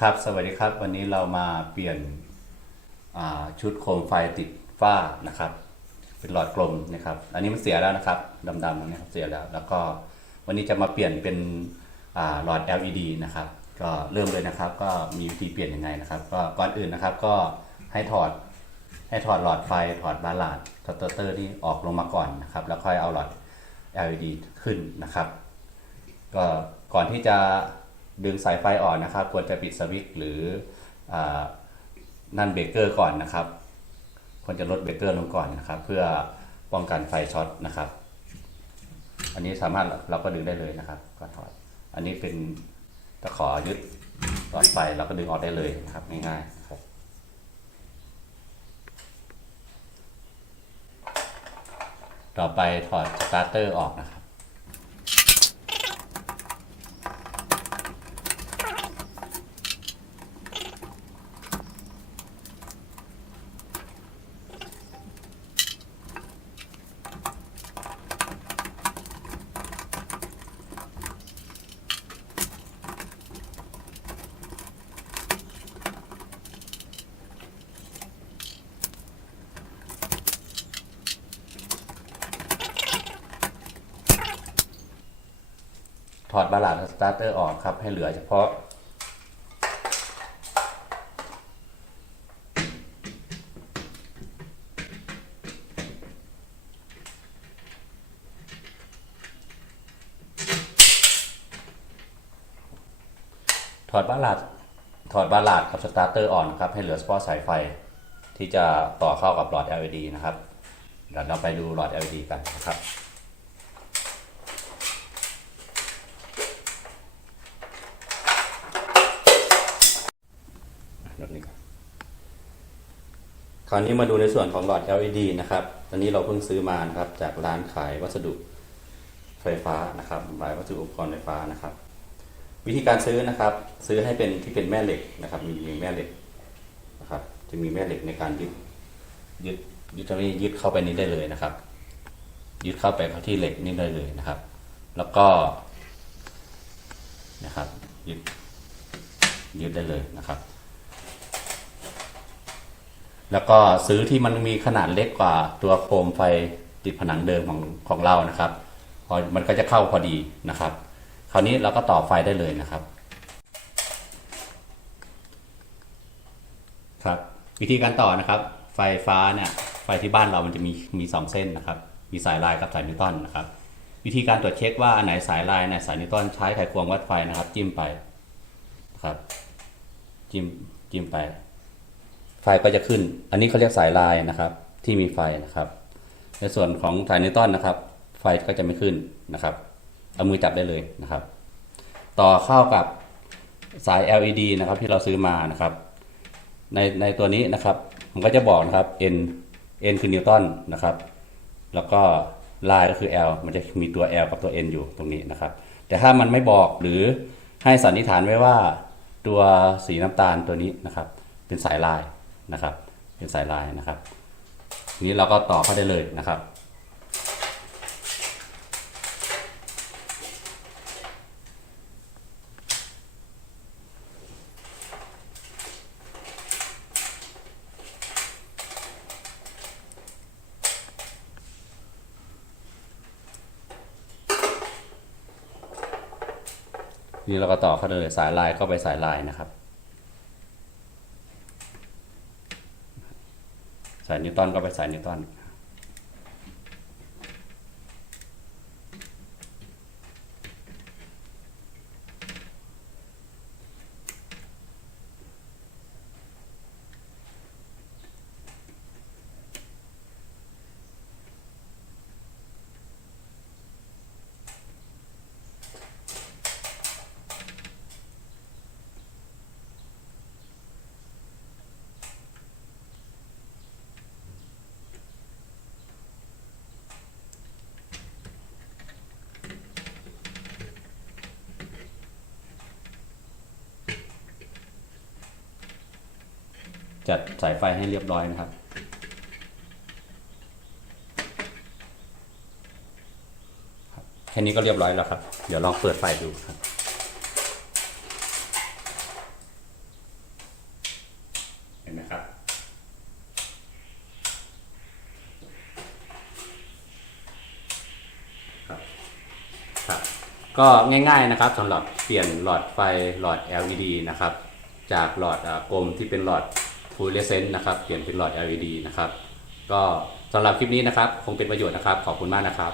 ครับสวัสดีครับ วันนี้เรามาเปลี่ยนชุดโคมไฟติดฝ้านะครับ เป็นหลอดกลมนะครับ อันนี้มันเสียแล้วนะครับดำๆนะครับเสียแล้ว แล้วก็วันนี้จะมาเปลี่ยนเป็นหลอด LED นะครับ ก็เริ่มเลยนะครับ ก็มีวิธีเปลี่ยนยังไงนะครับ ก็ก่อนอื่นนะครับ ก็ให้ถอดให้ถอดหลอดไฟถอดบาลาดสเตอร์เตอร์ที่ออกลงมาก่อนนะครับ แล้วค่อยเอาหลอด LED ขึ้นนะครับ ก็ก่อนที่จะ ดึงสายไฟออกนะครับ ควรจะปิดสวิตช์หรืออนั่นเบรกเกอร์ก่อนนะครับ ควรจะลดเบรกเกอร์ลงก่อนนะครับ เพื่อป้องกันไฟช็อตนะครับ อันนี้สามารถเราก็ดึงได้เลยนะครับก็ถอด อันนี้เป็นตะขอยึดหลอดไฟเราก็ดึงออกได้เลยนะครับง่ายๆครับต่อไปถอดสตาร์เตอร์ออกนะครับ ถอดบาลานซ์สตาร์เตอร์ออกครับ ให้เหลือเฉพาะ ถอดบาลานถอดบาลานกับสตาร์เตอร์ออนครับ ให้เหลือเฉพาะสายไฟที่จะต่อเข้ากับหลอด LED นะครับเดี๋ยวเราไปดูหลอด LED กันนะครับนี้ครับ คราวนี้มาดูในส่วนของหลอด LED นะครับ ตอนนี้เราเพิ่งซื้อมานะครับ จากร้านขายวัสดุไฟฟ้านะครับรายวัสดุอุปกรณ์ไฟฟ้านะครับ วิธีการซื้อนะครับ ซื้อให้เป็นที่เป็นแม่เหล็กนะครับมีแม่เหล็กนะครับ จะมีแม่เหล็กในการยึดยึดยึดตรงนี้ยึดเข้าไปนี้ได้เลยนะครับ ยึดเข้าไปเข้าที่เหล็กนี่ได้เลยนะครับ แล้วก็นะครับยึดยึดได้เลยนะครับ แล้วก็ซื้อที่มันมีขนาดเล็กกว่าตัวโคมไฟติดผนังเดิมของของเรานะครับพอมันก็จะเข้าพอดีนะครับ คราวนี้เราก็ต่อไฟได้เลยนะครับ ครับ วิธีการต่อนะครับ ไฟฟ้าเนี่ยไฟที่บ้านเรามันจะมีมีสองเส้นนะครับ มีสายลายกับสายนิวตันนะครับ วิธีการตรวจเช็คว่าอันไหนสายลายอันไหนสายนิวตันใช้ไขควงวัดไฟนะครับ จิ้มไปนะครับ จิ้มจิ้มไป ไฟก็จะขึ้น อันนี้เขาเรียกสายลายนะครับ ที่มีไฟนะครับ ในส่วนของสายนิวตันนะครับ ไฟก็จะไม่ขึ้นนะครับ เอามือจับได้เลยนะครับ ต่อเข้ากับสาย LED นะครับที่เราซื้อมานะครับ ในในตัวนี้นะครับมันก็จะบอกนะครับ N N คือนิวตันนะครับ แล้วก็ลายก็คือ L มันจะมีตัว L กับตัว N อยู่ตรงนี้นะครับ แต่ถ้ามันไม่บอกหรือให้สันนิษฐานไว้ว่า ตัวสีน้ำตาลตัวนี้นะครับ เป็นสายลาย นะครับ เป็นสายลายนะครับทีนี้เราก็ต่อเข้าได้เลยนะครับ นี่เราก็ต่อเข้าเลยสายลายก็ไปสายลายนะครับ สายนิวตันก็ไปสายนิวตัน จัดสายไฟให้เรียบร้อยนะครับ แค่นี้ก็เรียบร้อยแล้วครับ เดี๋ยวลองเปิดไฟดูครับเห็นไหมครับ ครับ ก็ง่ายๆนะครับสำหรับเปลี่ยนหลอดไฟหลอด LED นะครับ จากหลอดกลมที่เป็นหลอด ฟูเรสเซนต์นะครับเปลี่ยนเป็นหลอด LED นะครับก็สำหรับคลิปนี้นะครับ คงเป็นประโยชน์นะครับ ขอบคุณมากนะครับ